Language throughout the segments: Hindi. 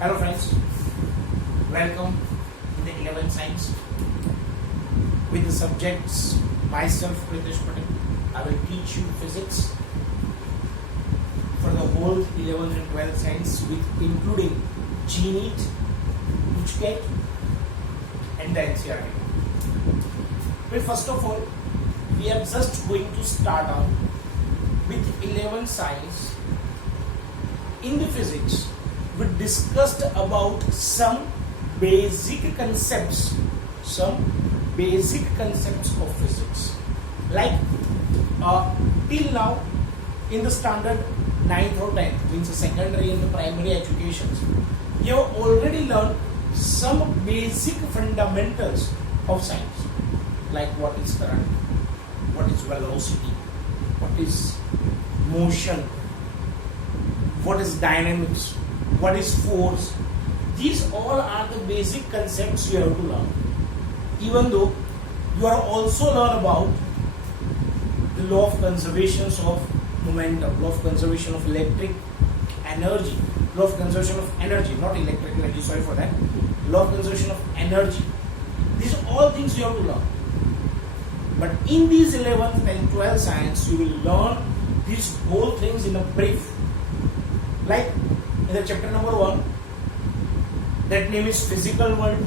Hello friends, welcome in the 11th science with the subjects myself Pritesh Patel. I will teach you physics for the whole 11th and 12th science with including GNEET, UCAT and the NCERT. But first of all, we are just going to start out with 11th science. In the physics, we discussed about some basic concepts of physics. Like till now, in the standard 9th or 10th, means the secondary and the primary educations, you have already learned some basic fundamentals of science, like what is current, what is velocity, what is motion, what is dynamics, what is force. These all are the basic concepts you have to learn. Even though you are also learn about the law of conservation of momentum, law of conservation of electric energy, law of conservation of energy, not electric energy, sorry for that, law of conservation of energy. These are all things you have to learn. But in these 11th and 12th science, you will learn these whole things in a brief. Like in the chapter number 1, that name is physical world.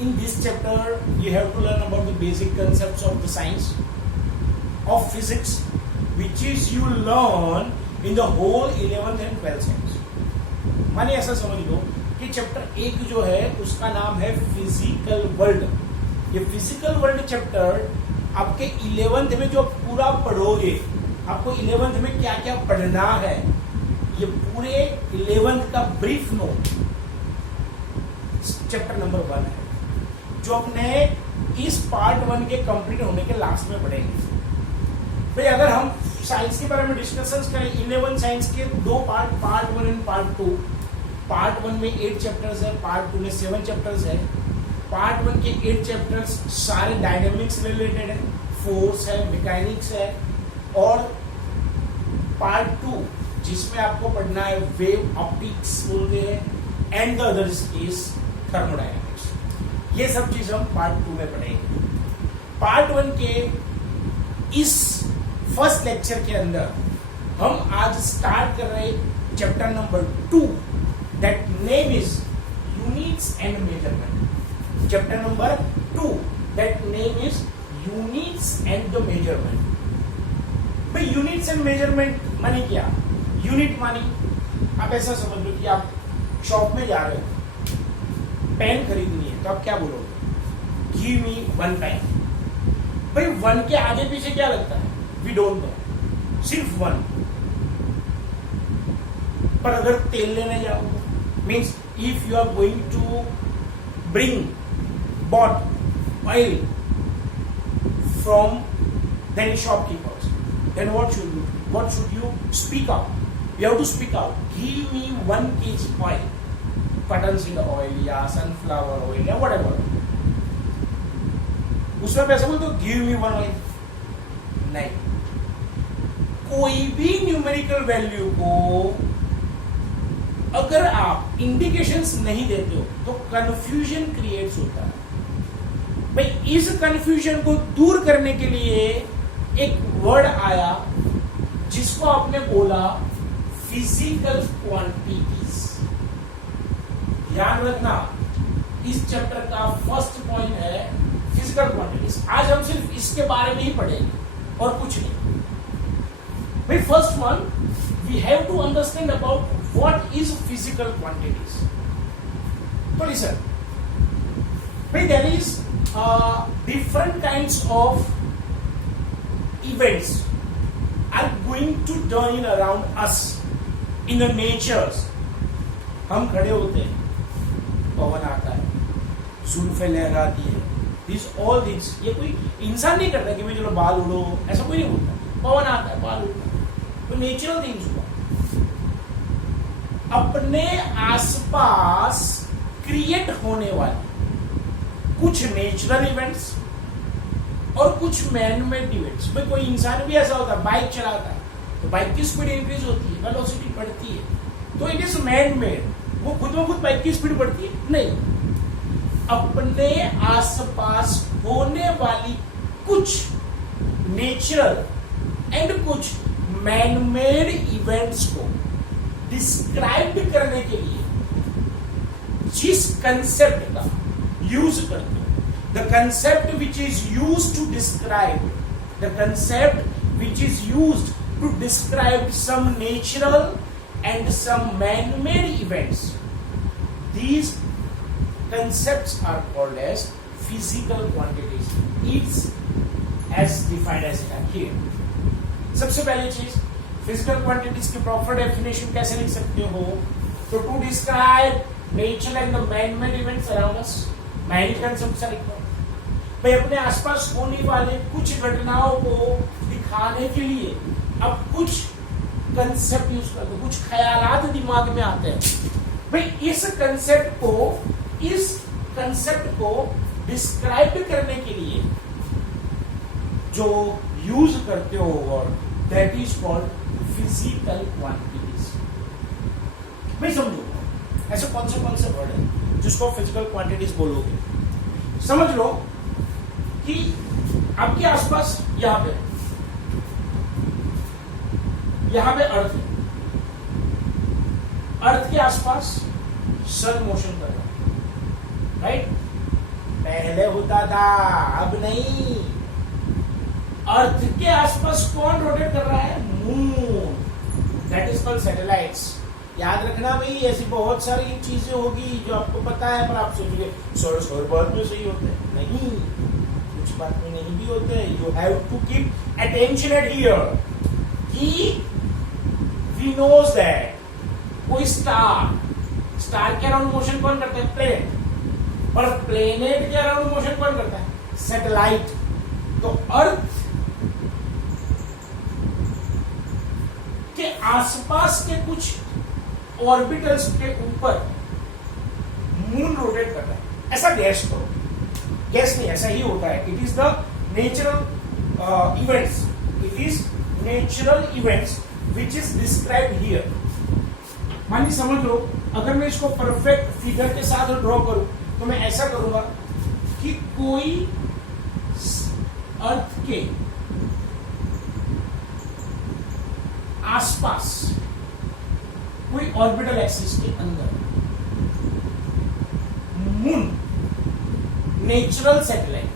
In this chapter, you have to learn about the basic concepts of the science of physics, which is you learn in the whole 11th and 12th science. माने ऐसा समझ लो कि चैप्टर 1 जो है उसका नाम है फिजिकल वर्ल्ड. ये फिजिकल वर्ल्ड चैप्टर आपके 11th में जो पूरा पढ़ोगे, आपको 11th में क्या क्या पढ़ना है, ये पूरे 11th का ब्रीफ नोट चैप्टर नंबर 1 है, जो अपने इस पार्ट 1 के कंप्लीट होने के लास्ट में पढ़ेंगे. भाई अगर हम साइंस के बारे में डिस्कशंस करें, 11 साइंस के दो पार्ट 1 एंड पार्ट 2. पार्ट 1 में 8 चैप्टर्स है, पार्ट 2 में 7 चैप्टर्स है. पार्ट 1 के 8 चैप्टर्स सारे डायनेमिक्स रिलेटेड है, फोर्स है, मैकेनिक्स है. और पार्ट 2 जिसमें आपको पढ़ना है वेव ऑप्टिक्स बोलते हैं, and the others is thermodynamics. ये सब चीज हम पार्ट 2 में पढ़ेंगे. पार्ट 1 के इस फर्स्ट लेक्चर के अंदर हम आज स्टार्ट कर रहे chapter number 2, that name is units and measurement. Chapter number 2, that name is units and the measurement. भाई यूनिट्स एंड मेजरमेंट माने क्या? यूनिट मानी आप ऐसा समझ लो कि आप शॉप में जा रहे हो, पेन खरीदनी है, तो आप क्या बोलोगे? Give me 1 pen. भाई 1 के आगे पीछे क्या लगता है? वी डोंट नो, सिर्फ 1. पर अगर तेल लेने जाओ, means if you are going to bring bought oil from then shopkeepers, then what should you do? What should you speak out? You have to speak out. Give me 1 kg oil, cotton seed oil या sunflower oil या whatever. उसमें पैसा बोल तो give me 1 oil. नहीं, कोई भी न्यूमेरिकल वैल्यू को अगर आप इंडिकेशंस नहीं देते हो तो कंफ्यूजन क्रिएट्स होता है. भाई इस कंफ्यूजन को दूर करने के लिए एक वर्ड आया जिसको आपने बोला फिजिकल क्वांटिटीज. ध्यान रखना, इस चैप्टर का फर्स्ट पॉइंट है फिजिकल क्वांटिटीज. आज हम सिर्फ इसके बारे में ही पढ़ेंगे और कुछ नहीं. भाई first one, we have to understand about what is physical quantities. तो लिसन, भाई there is different kinds of events are going to turn in around us in the natures. हम खड़े होते हैं, पवन आता है, जुल्फे लहराती है. These all things, ये कोई इंसान नहीं करता कि भाई चलो बाल उड़ो, ऐसा कोई नहीं बोलता. पवन आता है, बाल उड़ता है, तो नेचुरल थिंग्स हुआ. अपने आसपास क्रिएट होने वाले कुछ नेचुरल इवेंट्स और कुछ मैन मेड इवेंट्स में कोई इंसान भी ऐसा होता है, बाइक चलाता है तो बाइक की स्पीड इंक्रीज होती है, वेलोसिटी बढ़ती है, तो इट इज मैन मेड. वो खुद में खुद बाइक की स्पीड बढ़ती है? नहीं। अपने आसपास होने वाली कुछ नेचुरल एंड कुछ मैन-मेड इवेंट्स को डिस्क्राइब करने के लिए जिस कंसेप्ट का यूज करते हो, the concept which is used to describe, the concept which is used to describe some natural and some man-made events, these concepts are called as physical quantities. It's as defined as here. सबसे पहली चीज, physical quantities की proper definition कैसे लिख सकते हो? तो to describe nature and the man-made events around us, मैं ही कंसेप्ट से लिखता हूँ भाई। अपने आसपास होने वाले कुछ घटनाओं को दिखाने के लिए अब कुछ कंसेप्ट यूज करते हैं, कुछ ख्यालात दिमाग में आते हैं भाई। इस कंसेप्ट को डिस्क्राइब करने के लिए जो यूज करते हो word, that is called physical quantities. भाई समझो, ऐसे कौन से वर्ड है जिसको फिजिकल क्वांटिटीज बोलोगे? समझ लो कि आपके आसपास यहां पे अर्थ है, अर्थ के आसपास सन मोशन कर रहा है, राइट? पहले होता था, अब नहीं। अर्थ के आसपास कौन रोटेट कर रहा है? Moon, that is called satellites. याद रखना भाई, ऐसी बहुत सारी चीजें होगी जो आपको पता है, पर आप सोचोगे सर बात में सही होते हैं। नहीं, कुछ बात में नहीं भी होते हैं। You have to keep attention at here कि वी नोज दैट कोई स्टार के अराउंड मोशन कौन करता है? प्लेनेट। पर प्लेनेट के अराउंड मोशन कौन करता है? सैटेलाइट। तो अर्थ के आसपास के कुछ ऑर्बिटल्स के ऊपर मून रोटेट कर रहा है। ऐसा गैस करो, गैस नहीं, ऐसा ही होता है। It is the natural events, it is natural events which is describe here. मानिए समझ लो, अगर मैं इसको परफेक्ट फिगर के साथ ड्रॉ करूं तो मैं ऐसा करूंगा कि कोई अर्थ के आसपास कोई ऑर्बिटल एक्सिस के अंदर मून, नेचुरल सैटेलाइट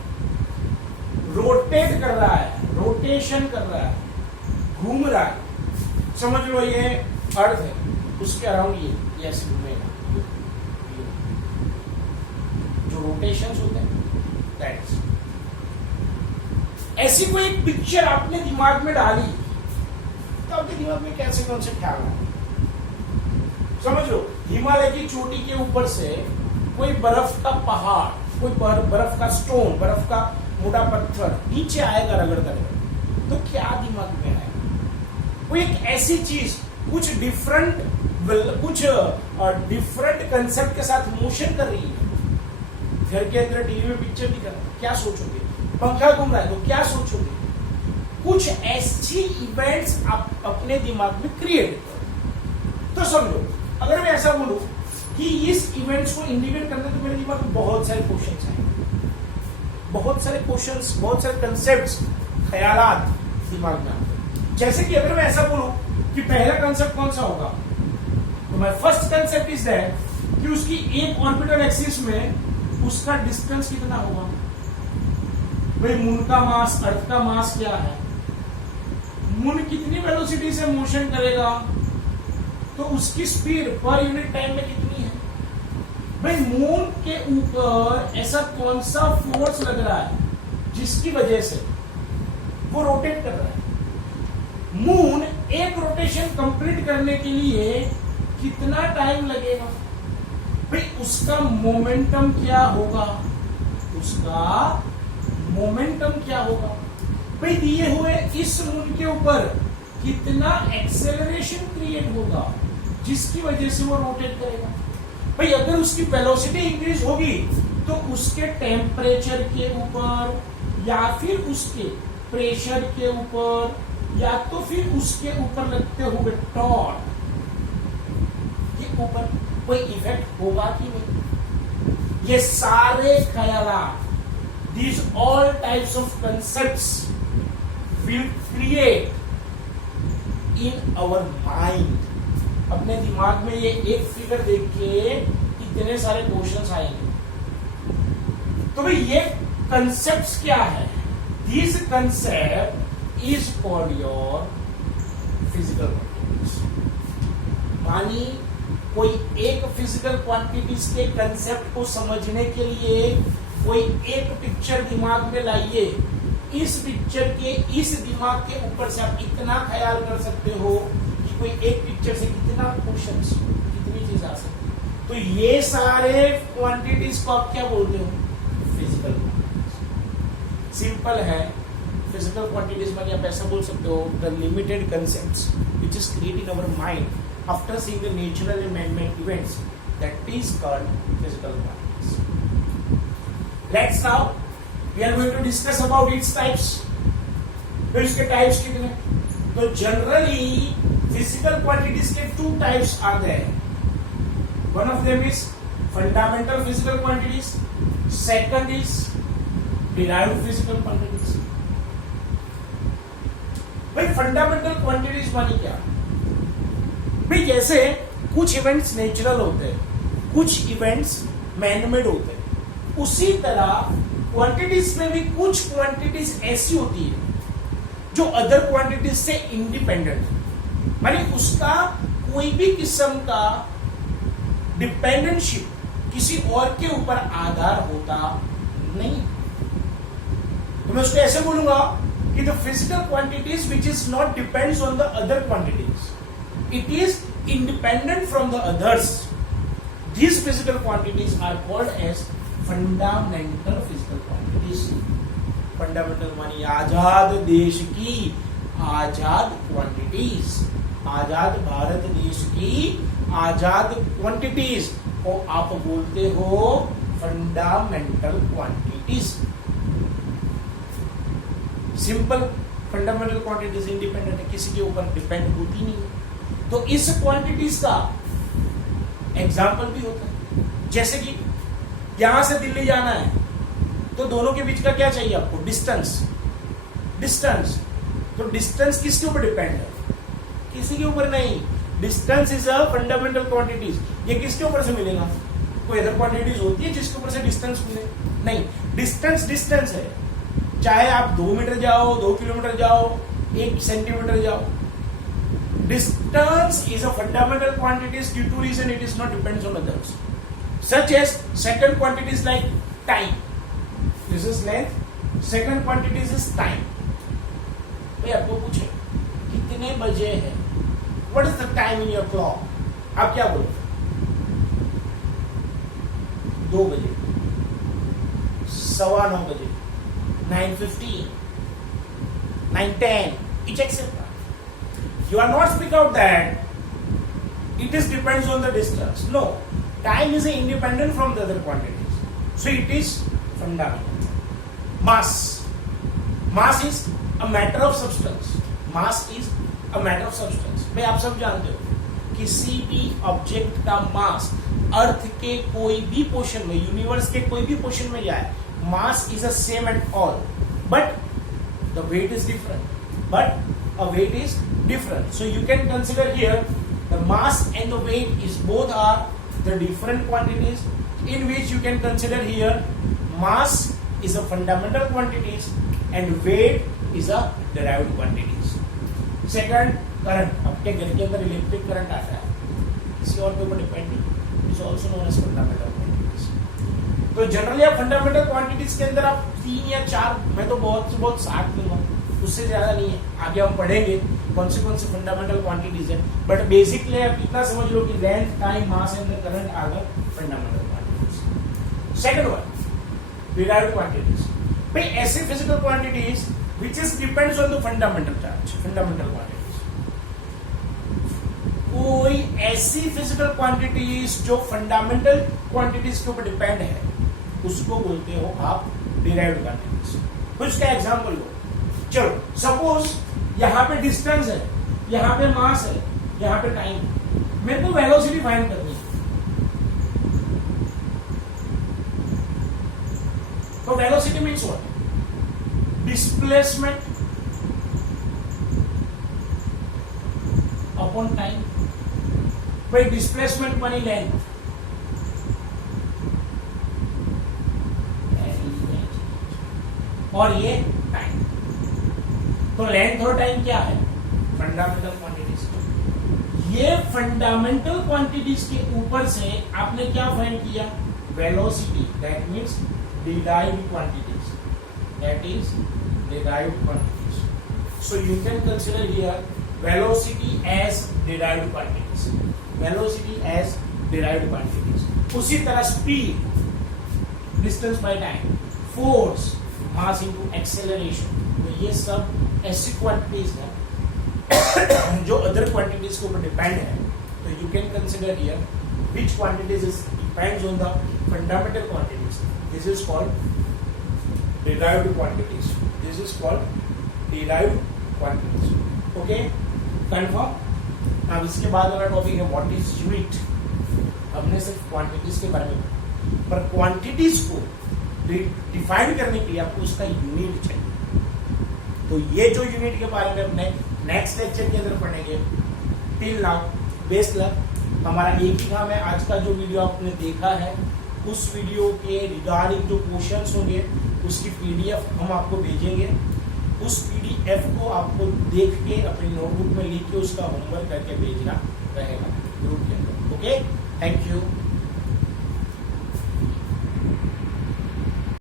रोटेट कर रहा है, रोटेशन कर रहा है, घूम रहा है। समझ लो ये अर्थ है, उसके अराउंड ये ऐसे घूमेगा। जो रोटेशंस होते हैं, दैट्स ऐसी कोई एक पिक्चर आपने दिमाग में डाली तो आपके दिमाग में कैसे कौन से ख्याल आए? समझ लो, हिमालय की चोटी के ऊपर से कोई बर्फ का पहाड़, कोई बर्फ का स्टोन, बर्फ का मोटा पत्थर नीचे आएगा रगड़ता रगड़, तो क्या दिमाग में आएगा? कोई एक ऐसी चीज कुछ डिफरेंट कंसेप्ट के साथ मोशन कर रही है। घर के अंदर टीवी में पिक्चर दिखा रहा है, क्या सोचोगे? पंखा घूम रहा है तो क्या सोचोगे? कुछ ऐसी इवेंट्स आप अपने दिमाग में क्रिएट करो। तो समझो, अगर मैं ऐसा बोलूं कि इस इवेंट्स को इंडिकेट करने तो मेरे दिमाग में बहुत सारे क्वेश्चंस आए, बहुत सारे क्वेश्चंस, बहुत सारे कंसेप्ट्स, ख्यालात दिमाग में आते हैं। जैसे कि अगर मैं ऐसा बोलूं कि पहला कंसेप्ट कौन सा होगा, तो my first concept is that कि उसकी एक ऑर्बिटल एक्सिस में उसका डिस्टेंस कितना होगा। भाई मून का मास, अर्थ का मास क्या है, मून कितनी वेलोसिटी से मोशन करेगा, तो उसकी स्पीड पर यूनिट टाइम में कितनी है। भाई मून के ऊपर ऐसा कौन सा फोर्स लग रहा है जिसकी वजह से वो रोटेट कर रहा है। मून एक रोटेशन कंप्लीट करने के लिए कितना टाइम लगेगा। भाई उसका मोमेंटम क्या होगा, उसका मोमेंटम क्या होगा। भाई दिए हुए इस मून के ऊपर कितना एक्सेलरेशन क्रिएट होगा जिसकी वजह से वो रोटेट करेगा। भाई अगर उसकी वेलोसिटी इंक्रीज होगी तो उसके टेम्परेचर के ऊपर, या फिर उसके प्रेशर के ऊपर, या तो फिर उसके ऊपर लगते हुए टॉर्क के ऊपर कोई इफेक्ट होगा कि नहीं? ये सारे ख्यालात, these all types of concepts will create in our mind. अपने दिमाग में ये एक फिगर देख के इतने सारे क्वेश्चंस आएंगे. तो भाई ये कंसेप्ट्स क्या है? This concept is called your physical quantities. मानी कोई एक फिजिकल क्वांटिटीज के कंसेप्ट को समझने के लिए कोई एक पिक्चर दिमाग में लाइए. इस पिक्चर के इस दिमाग के ऊपर से आप इतना ख्याल कर सकते हो कि कोई एक पिक्चर से कितना क्वेश्चंस, कितनी चीज आ सकती. तो ये सारे क्वांटिटीज को आप क्या बोलते हो? Physical quantities. सिंपल है. फिजिकल क्वांटिटीज में आप ऐसा बोल सकते हो, the limited concepts which is created in our mind after seeing the natural and man-made events, that is called physical quantities. Let's now we are going to discuss about its types. तो इसके टाइप्स कितने? तो जनरली फिजिकल क्वांटिटीज के two types are there. One of them is fundamental physical quantities, second is derived physical quantities. भाई फंडामेंटल क्वांटिटीज मानी क्या? भाई जैसे कुछ इवेंट्स नेचुरल होते हैं, कुछ इवेंट्स मैन-मेड होते हैं, उसी तरह क्वांटिटीज में भी कुछ क्वांटिटीज ऐसी होती है जो अदर क्वांटिटीज से इंडिपेंडेंट, मानी उसका कोई भी किस्म का डिपेंडेंटशिप किसी और के ऊपर आधार होता नहीं. तो मैं उसको ऐसे बोलूंगा कि the physical quantities which is not depends on the other quantities, it is independent from the others. These physical quantities are called as fundamental physical quantities. Fundamental मानी आजाद देश की आजाद क्वांटिटीज, आजाद भारत देश की आजाद क्वांटिटीज को आप बोलते हो fundamental quantities. Simple. Fundamental quantities independent है, किसी के ऊपर डिपेंड होती नहीं. तो इस क्वांटिटीज का एग्जाम्पल भी होता है. जैसे कि यहां से दिल्ली जाना है, तो दोनों के बीच का क्या चाहिए आपको? डिस्टेंस. डिस्टेंस. तो डिस्टेंस किसके ऊपर डिपेंड है? किसी के ऊपर नहीं. Distance is a fundamental quantities. ये किसके ऊपर से मिलेगा? कोई अदर क्वांटिटीज होती है जिसके ऊपर से डिस्टेंस मिले? नहीं. डिस्टेंस डिस्टेंस है, चाहे आप 2 मीटर जाओ, 2 किलोमीटर जाओ, 1 सेंटीमीटर जाओ. Distance is a fundamental quantities due to reason it is not depends on others. Such as second quantities like time. This is length. Second quantities is time. मैं आपको पूछे कितने बजे हैं? What is the time in your clock? आप क्या बोलो? 2 बजे, 9:15 बजे, 9:15, 9:10, etc. You are not speak out that it is depends on the distance. No, time is independent from the other quantities. So it is fundamental. Mass. Mass is a matter of substance. Mass is a matter of substance. भाई आप सब जानते हो किसी भी ऑब्जेक्ट का मास अर्थ के कोई भी पोर्शन में, यूनिवर्स के कोई भी पोर्शन में जाए, mass is a same at all, but the weight is different. But a weight is different. So you can consider here the mass and the weight is both are the different quantities in which you can consider here mass is a fundamental quantities and weight is a derived quantities. Second, current. आपके घर के अंदर इलेक्ट्रिक करंट आता है, किसी और के ऊपर डिपेंड नहीं, is also known as fundamental quantities. तो जनरली आप फंडामेंटल क्वांटिटीज के अंदर आप 3 या 4, मैं तो बहुत से बहुत 7 दूंगा, उससे ज्यादा नहीं है. आगे हम पढ़ेंगे कौन से फंडामेंटल क्वांटिटीज है, बट बेसिकली आप इतना समझ लो कि length, time, mass and current are the fundamental quantities. Second one, derived quantities. भाई ऐसे physical quantities which is depends on the fundamental charge, fundamental quantities. कोई ऐसी फिजिकल क्वांटिटीज जो फंडामेंटल क्वांटिटीज के ऊपर डिपेंड है, उसको बोलते हो आप डिराइव्ड क्वांटिटीज. तो इसका एग्जांपल लो. चलो सपोज यहाँ पे डिस्टेंस है, यहाँ पे मास है, यहाँ पे टाइम है. मेरे को वेलोसिटी फाइंड करनी है. तो velocity means what? Displacement upon time. भाई डिस्प्लेसमेंट मानी लेंथ, और ये टाइम. तो लेंथ और टाइम क्या है? Fundamental quantities. ये फंडामेंटल क्वांटिटीज के ऊपर से आपने क्या फाइंड किया? Velocity. That means derived quantities. That is derived quantities. So you can consider here velocity as derived quantities. Velocity as derived quantities. उसी तरह speed, distance by time, force, mass into acceleration. तो ये सब ऐसी quantities हैं जो other quantities के ऊपर depend है. तो you can consider here which quantities is depends on the fundamental quantities. This is called derived quantities. This is called derived quantities. Okay, confirm. अब इसके बाद वाला टॉपिक है व्हाट इज यूनिट. हमने सिर्फ क्वांटिटीज के बारे में, पर क्वांटिटीज को डिफाइन करने के लिए आपको उसका यूनिट चाहिए. तो ये जो यूनिट के बारे में अपने नेक्स्ट लेक्चर के अंदर पढ़ेंगे. Till now best luck. हमारा एक ही काम है, आज का जो वीडियो आपने देखा है उस वीडियो के रिगार्डिंग जो क्वेश्चंस होंगे उसकी पीडीएफ हम आपको भेजेंगे. उस पीडीएफ को आपको देख के अपनी नोटबुक में लिख के उसका होमवर्क करके भेजना रहेगा ग्रुप के अंदर. Okay, thank you.